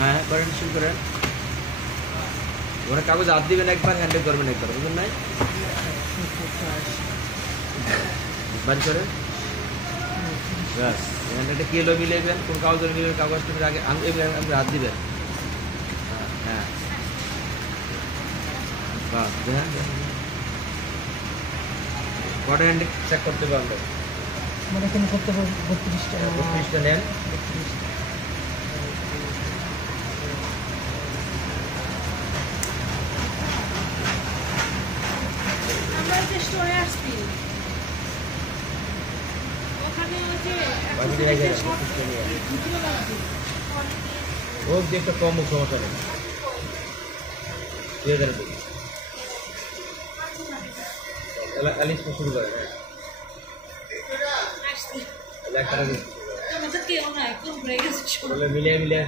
হ্যাঁ করেন, শুরু করেন। ওরা কাগজ হাত দিবেন একবার, হ্যান্ডেল করবেন একবার, বুঝলেন নাই? বাড়ি করেন ব্যাস। এখানে একটা কিলো মিলাইবেন, কোন কাগজ মিলাবেন, কাগজটা আগে আমি হাত দিবেন। হ্যাঁ বাস, দেখেন কটা হ্যান্ডেল চেক করতে পারবেন? মানে এখানে করতে পারবো 32টা। 32টা নেন। আমরা যে স্টোরে আসছি ওখানে ওই যে ও যে একটা কম সমস্যা নেই, 2000 টাকা আলিশ শুরু করে। মিলিয়ে মিলিয়ে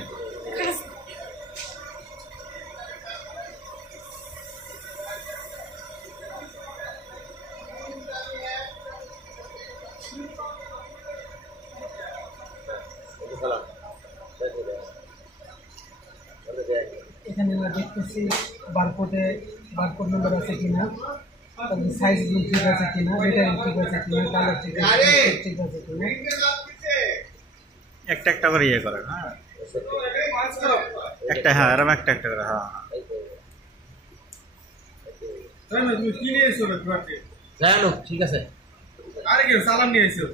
এখানে আমরা দেখতেছি বারকোড নাম্বার আছে কিনা, তারপরে সাইজ ঠিক আছে কিনা, রিটার্ন ঠিক আছে কিনা, কালার ঠিক আছে কিনা। একটা একটা করে ইয়ে করেন। হ্যাঁ একটা, হ্যাঁ এরকম একটা একটা করে। হ্যাঁ ঠিক আছে। আরে কি সালাম নিয়ে এসো?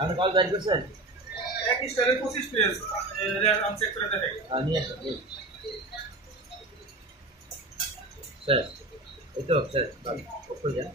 আপনি কল বের করছেন? এক স্টারে 25 পেজ আমি চেক করে দেখাই। নিয়ে আসুন স্যার। এই তো স্যার, ওপরে যান।